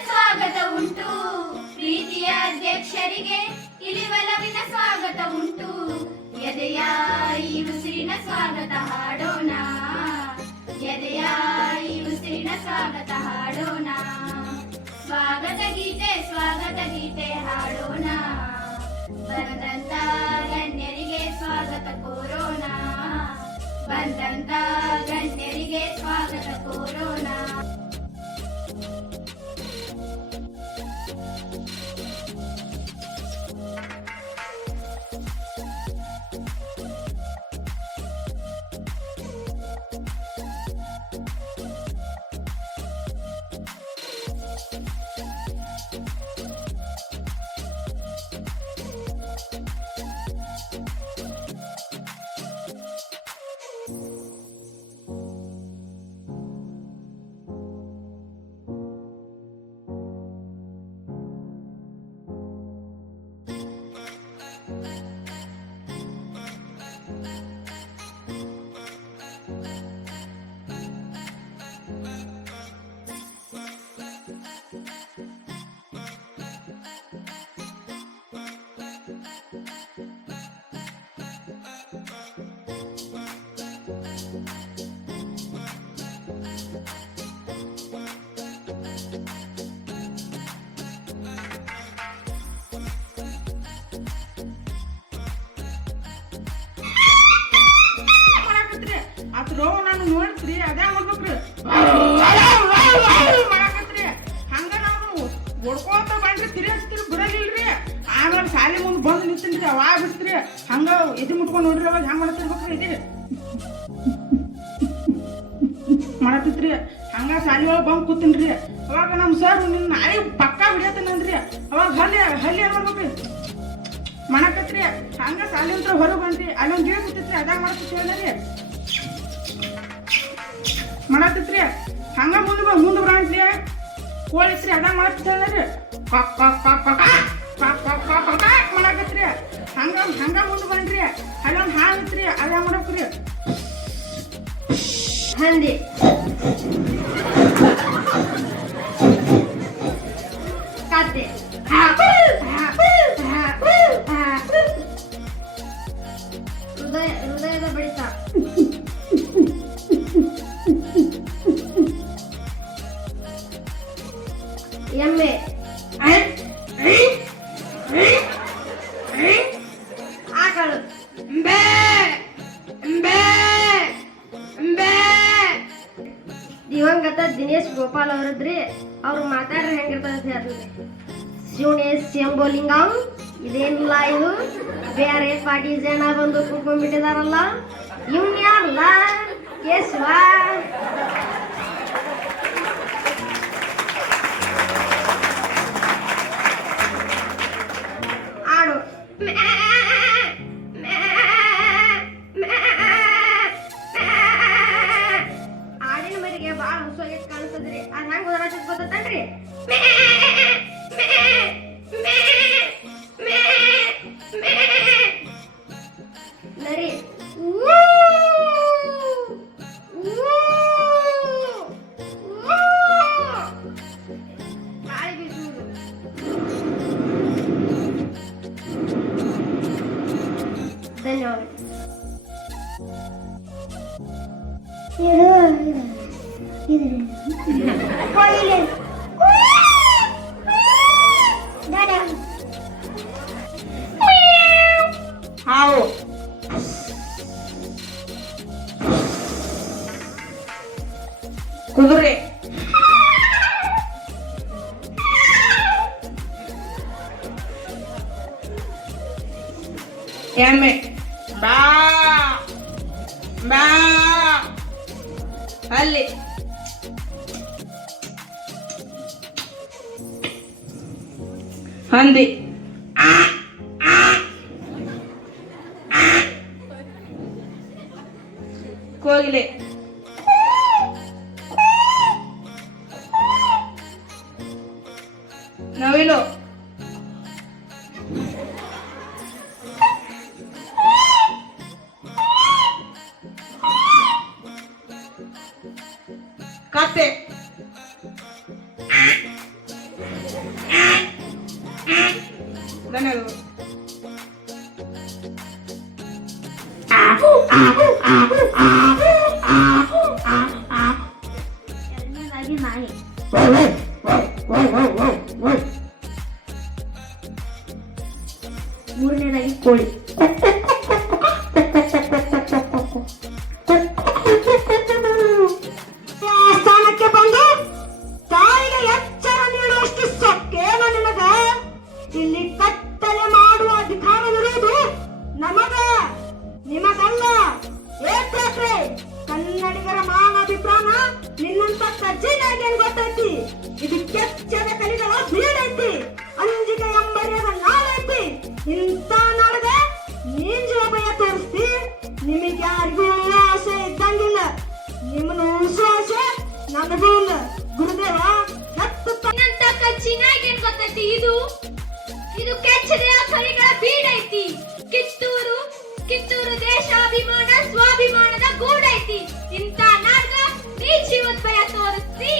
ಸ್ವಾಗತ ಉಂಟು ಪ್ರೀತಿಯ ಅಧ್ಯಕ್ಷರಿಗೆ ಇಲಿವಲವಿನ ಸ್ವಾಗತ ಉಂಟು ಎದೆಯ ಈ ಉಸಿರಿನ ಸ್ವಾಗತ ಹಾಡೋಣ ಎದೆಯ ಈ ಉಸಿರಿನ ಸ್ವಾಗತ ಹಾಡೋಣ ಸ್ವಾಗತ ಗೀತೆ ಹಾಡೋಣ ಬಂದಂತ ಗಣ್ಯರಿಗೆ ಸ್ವಾಗತ ಕೋರೋಣ ಬಂದಂತ ಗಣ್ಯರಿಗೆ ಸ್ವಾಗತ ಕೋರೋಣ ನಾನು ನೋಡ್ತ್ರಿ ಅದೇ ಮಾಡ್ಬೇಕ್ರಿ ಮಾಡಕತ್ರಿ ಹಂಗ ನಾವು ಹೊಡ್ಕೋತ ಬಂದ್ರಿ ತಿರ್ಗಿ ಬಿಡಲಿಲ್ರಿ ಆಮೇಲೆ ಶಾಲೆ ಮುಂದೆ ಬಂದು ನಿಂತೀನ್ರಿ ಅವಾಗ ಬಿಡ್ತ್ರಿ ಹಂಗ ಎದಿ ಮುಟ್ಕೊಂಡು ನೋಡ್ರಿ ಅವಾಗ ಹೆಂಗ್ ಮಾಡತ್ತಿರ್ಬೇಕ್ರಿ ಇದಿರಿ ಮಾಡತ್ತಿತ್ರಿ ಹಂಗ ಶಾಲೆ ಒಳಗೆ ಬಂದು ಕೂತೀನ್ರಿ ಅವಾಗ ನಮ್ಮ ಸರ್ ನಿನ್ನ ನಾಳೆ ಪಕ್ಕಾ ಬಿಡತ್ತೇನಂದ್ರಿ ಅವಾಗ ಹಲ್ಲಿ ಏನ್ ಮಾಡ್ಬೇಕ್ರಿ ಮಾಡಕತ್ರಿ ಹಂಗ ಶಾಲೆ ಅಂತ ಹೊರಗೆ ಬಂದ್ರಿ ಅಲ್ಲೊಂದು ಗಿಡ ಕೂತಿತ್ರಿ ಅದಾಗ ಮಾಡತ್ತಿ ಹೇಳ್ರಿ ಮಾಡತ್ತಿತ್ರಿ ಹಂಗ ಮುಂದೆ ಬರಂತ್ರಿ ಕೋಳಿತ್ರಿ ಅದಾಗ ಮಾಡತ್ರಿ ಮಾಡಕತ್ರಿ ಹಂಗ ಮುಂದೆ ಬನ್ರಿ ಅಲ್ಲೊಂದು ಹಾಳತ್ರಿ ಅದಾಗ ಮಾಡಕ್ರಿ ಹಂದಿ ಕತ್ತೆ ಹೃದಯದ ಬಡಿತ ಎಮ್ಮೆ ಆಕಳು ದಿವಂಗತ ದಿನೇಶ್ ಗೋಪಾಲ್ ಅವರದ್ರಿ ಅವ್ರು ಮಾತಾಡ್ರೆ ಹೆಂಗಿರ್ತದೆ ಹೇಳ್ರಿ ಶಿವನೇಶ್ ಶಂಭೋಲಿಂಗಂ ಇದೇನಿಲ್ಲ ಇದು ಬೇರೆ ಪಾರ್ಟಿ ಜನ ಬಂದು ಕುತ್ಕೊಂಡ್ಬಿಟ್ಟಿದಾರಲ್ಲ ಇವನ್ ಯಾರಲ್ಲ ಕೇಶವ ಆಡು ಆಡಿನ ಮರಿಗೆ ಬಾಳ ಹೊಸೋಗಿ ಕಾಣಿಸ್ತದ್ರಿ ಅದ್ ಹೆಂಗ್ ಹೋದ್ರಾಟ ಗೊತ್ತೇನ್ರಿ ನರಿ ಗಾಳಿ ಬೀಸುವುದು ಧನ್ಯವಾದ ಹಾವು ಕುದುರೆ ಎಮ್ಮೆ ಬಾ ಬಾ ಅಲ್ಲಿ ಹಂದಿ ಕೋಗಿಲೆ ನವಿಲು ಕತ್ತೆ ಧನ್ಯವಾದಗಳು. ಎರಡನೇದಾಗಿ ನಾಯಿ. ಮೂರನೇದಾಗಿ ಕೋಳಿ. ಸ್ಥಾನಕ್ಕೆ ಬಂದು ತಾಯಿಗೆ ಎಚ್ಚರ ನೀಡುವಷ್ಟು ಸೊಕ್ಕೇನ ನಿನಗ? ಇಲ್ಲಿ ಕತ್ತಲೆ ಮಾಡುವ ಅಧಿಕಾರವಿರುವುದು ನಮಗ, ನಿಮಗಲ್ಲ. ಏಕೆ ಕನ್ನಡಿಗರ ಮಾನಾಭಿಪ್ರಾಯ ನಿನ್ನಂತ ಕಜ್ಜಿನಾಗೇನ್ ಗೊತ್ತೈತಿ? ಇದು ಕೆಚ್ಚದ ಕಲಿಗಳ ಬೀಡೈತಿ, ಅಂಜಿಕೆ ಎಂಬರಿಯದ ನಾಳೈತಿ. ಇಂಥ ನಾಡಿಗೆ ನೀನ್ ಜೀವಭಯ ತೋರಿಸ್ತಿ. ನಿಮಗೆ ಯಾರಿಗೂ ಆಸೆ ಇದ್ದಂಗಿಲ್ಲ, ನಿಮ್ಮನ್ನು ಉಳಿಸೋ ಆಸೆ ನನಗೂ ಇಲ್ಲ. ಗುರುದೇವ ಹತ್ತು ನನ್ನಂತ ಕಚ್ಚಿನಾಗೇನ್ ಗೊತ್ತೈತಿ? ಇದು ಕೆಚ್ಚದ ಕಲಿಗಳ ಬೀಡೈತಿ. ಕಿತ್ತೂರು ದೇಶಾಭಿಮಾನ ಸ್ವಾಭಿಮಾನದ ಗೂಡೈತಿ. ಇಂಥ ನಾಡ್ಗ ನೀ ಜೀವದ ಭಯ ತೋರಿಸ್ತಿ.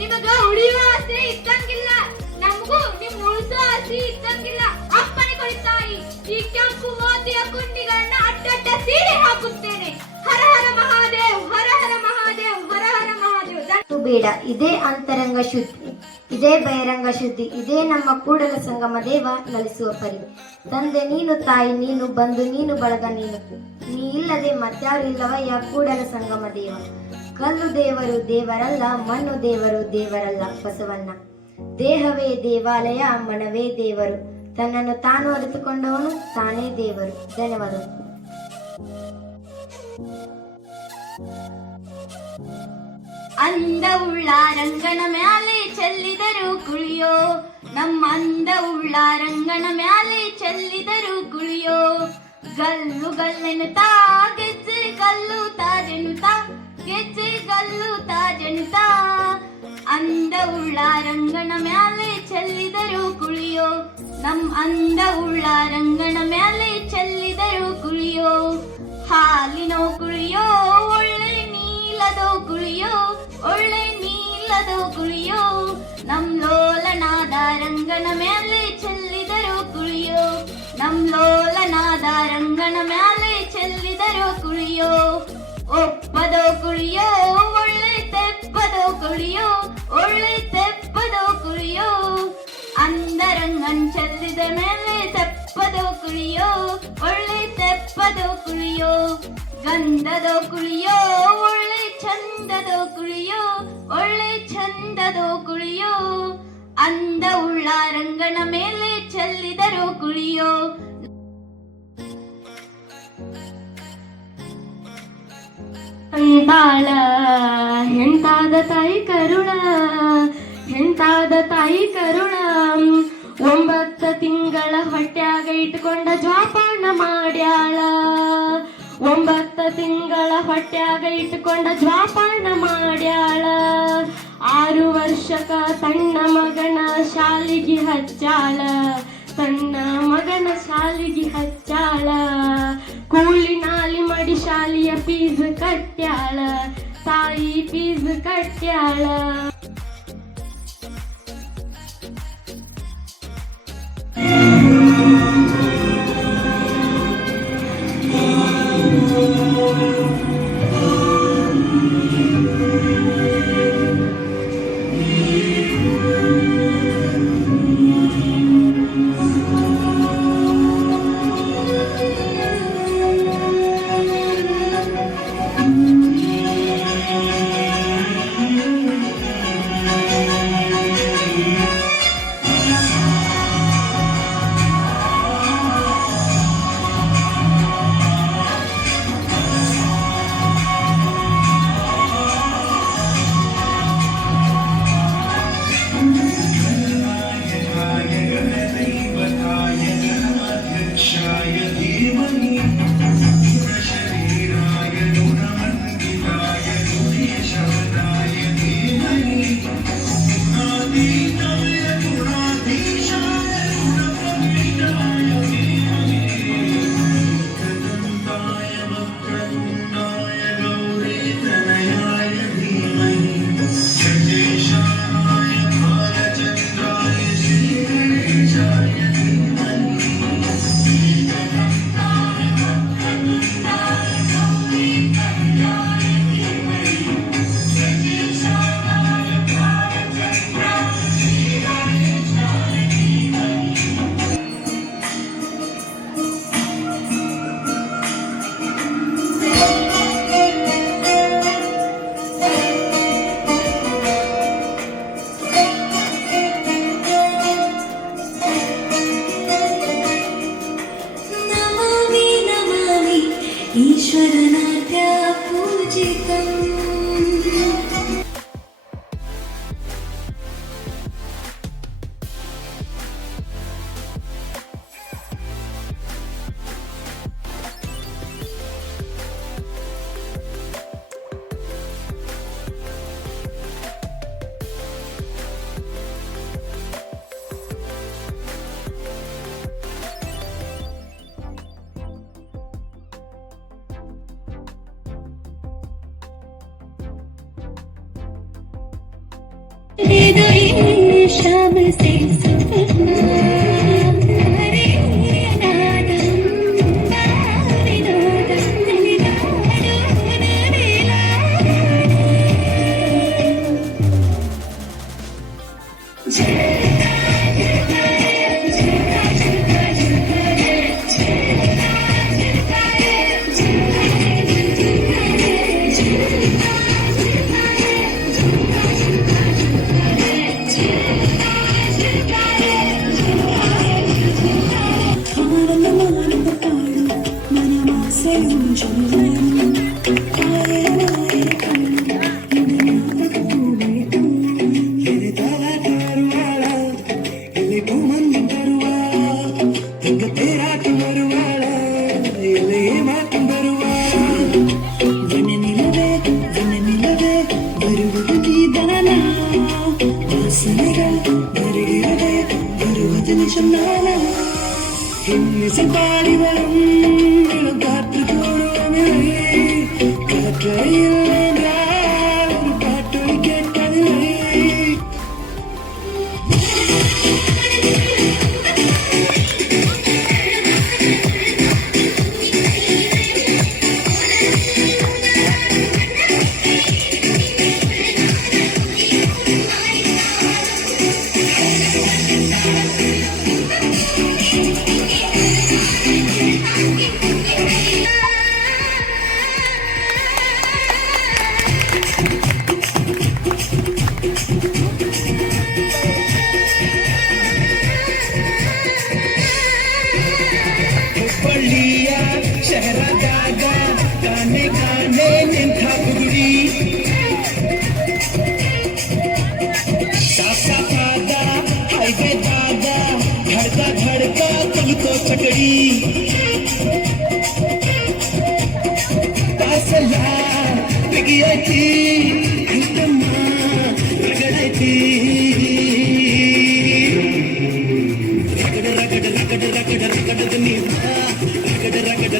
ನಿಮಗ ಉಳಿಯುವ ಆಸೆ ಇದ್ದಂಗಿಲ್ಲ, ನಮಗೂ ನಿಮ್ ಉಳಿಸೋ ಆಸೆ ಇದ್ದಂಗಿಲ್ಲ. ಅಪ್ಪನೆ ಕೊಡಿತಾಯಿ, ಈ ಕೆಂಪು ಮೋತಿಯ ಗುಂಡಿಗಳನ್ನ ಅಡ್ಡಡ್ಡ ಸೀರೆ ಹಾಕುತ್ತೇನೆ. ಹರ ಹರ ಮಹಾದೇವ್, ಹರ ಹರ ಮಹಾದೇವ್, ಹರ ಹರ ಮಹಾದೇವ್. ಬೇಡ, ಇದೇ ಅಂತರಂಗ ಶುದ್ಧಿ, ಇದೇ ಬಹಿರಂಗ ಶುದ್ಧಿ, ಇದೇ ನಮ್ಮ ಕೂಡಲ ಸಂಗಮ ದೇವ ನಲಿಸುವ ಪರಿ. ತಂದೆ ನೀನು, ತಾಯಿ ನೀನು, ಬಂಧು ನೀನು, ಬಳಗ ನೀನು. ನೀ ಇಲ್ಲದೆ ಮತ್ಯಾರು ಇಲ್ಲವಯ್ಯ ಕೂಡಲ ಸಂಗಮ ದೇವ. ಕಲ್ಲು ದೇವರು ದೇವರಲ್ಲ, ಮಣ್ಣು ದೇವರು ದೇವರಲ್ಲ ಬಸವಣ್ಣ. ದೇಹವೇ ದೇವಾಲಯ, ಮನವೇ ದೇವರು. ತನ್ನನ್ನು ತಾನು ಅರಿತುಕೊಂಡವನು ತಾನೇ ದೇವರು. ಧನ್ಯವಾದಗಳು. ಅಂದವುಳ್ಳ ರಂಗನ ಮ್ಯಾಲೆ ಚೆಲ್ಲಿದರು ಕುಳಿಯೋ, ನಮ್ಮ ಅಂದವುಳ್ಳ ರಂಗನ ಮ್ಯಾಲೆ ಚೆಲ್ಲಿದರು ಕುಳಿಯೋ. ಗಲ್ಲು ಗಲ್ಲೆನುತ್ತಾ ಗೆಜ್ಜೆ ಗಲ್ಲು ತಾಜೆನುತ್ತಾ, ಗೆಜ್ಜೆ ಗಲ್ಲು ತಾಜೆನುತ್ತಾ. ಅಂದವುಳ್ಳ ರಂಗನ ಮ್ಯಾಲೆ ಚೆಲ್ಲಿದರು ಕುಳಿಯೋ, ನಮ್ಮ ಅಂದವುಳ್ಳ ರಂಗನ ಮ್ಯಾಲೆ ಚೆಲ್ಲಿದರು ಕುಳಿಯೋ. ಹಾಲಿನೋ ಕುಳಿಯೋ, ಒಳ್ಳೆ ನೀಲದೋ ಕುಳಿಯೋ, ಒಳ್ಳೆ ನೀಲದೋ ಕುಳಿಯೋ. ನಮ್ ಲೋಲನಾದ ರಂಗನ ಮೇಲೆ ಚೆಲ್ಲಿದರು ಕುಳಿಯೋ, ನಮ್ ಲೋಲನಾದ ರಂಗನ ಮೇಲೆ ಚೆಲ್ಲಿದರು ಕುಳಿಯೋ. ಒಪ್ಪದೋ ಕುಳಿಯೋ, ಒಳ್ಳೆ ತೆಪ್ಪದೋ ಕುಳಿಯೋ, ಒಳ್ಳೆ ತೆಪ್ಪದೋ ಕುಳಿಯೋ. ಅಂದರಂಗನ್ ಚೆಲ್ಲಿದ ಮೇಲೆ ತೆಪ್ಪದೋ ಕುಳಿಯೋ, ಒಳ್ಳೆ ತೆಪ್ಪದೋ ಕುಳಿಯೋ. ಗಂಧದೋ ಕುಳಿಯೋ, ಒಳ್ಳೆ ಚಂದದೋ ಕುಳಿಯೋ, ಒಳ್ಳೆ ಚಂದದೋ ಕುಳಿಯೋ. ಅಂದವುಳ್ಳ ರಂಗನ ಮೇಲೆ ಚೆಲ್ಲಿದರು ಕುಳಿಯೋ. ಅಂತಾಳ ಎಂತಾದ ತಾಯಿ ಕರುಣ, ಎಂತಾದ ತಾಯಿ ಕರುಣ. 9 ತಿಂಗಳ ಹೊಟ್ಯಾಗ ಇಟ್ಕೊಂಡ ಜ್ವಾಪಾನ ಮಾಡ್ಯಾಳ, 9 ತಿಂಗಳ ಹೊಟ್ಯಾಗ ಇಟ್ಕೊಂಡ ಜ್ವಾಪಾನ ಮಾಡ್ಯಾಳ. 6 ವರ್ಷಕ ತನ್ನ ಮಗನ ಶಾಲಿಗೆ ಹಚ್ಚಾಳ, ತನ್ನ ಮಗನ ಶಾಲಿಗೆ ಹಚ್ಚಾಳ. ಕೂಲಿ ನಾಲಿ ಮಾಡಿ ಶಾಲೆಯ ಫೀಸ್ ಕಟ್ಟ್ಯಾಳ, ತಾಯಿ ಫೀಸ್ ಕಟ್ಟ್ಯಾಳ. ईश्वरनाट्य पूजितम् शाम से सपना हरे नादम विनोदम പാടി വരും കാറ്റ് പാട്ടൊരു കേട്ടതില്ലേ ಶಹರದಾಗ ಗಾನೆ ಗಾನೆ ನಿಂತ ಬುಗುಡಿ ಸಾಕಾದ ಹೈವೇದಾಗ ಧಡ್ಕ ಧಡ್ಕ ತಲುಕೋ ಚಕಡಿ ಪಾಸಲ ಬಿಗಿಯತಿ ಅಂತಮ್ಮ ರಗಡೈತಿ ರಗಡ ರಗಡ ರಗಡ ರಗಡ ರಗಡದ ನೀರ ರಗಡ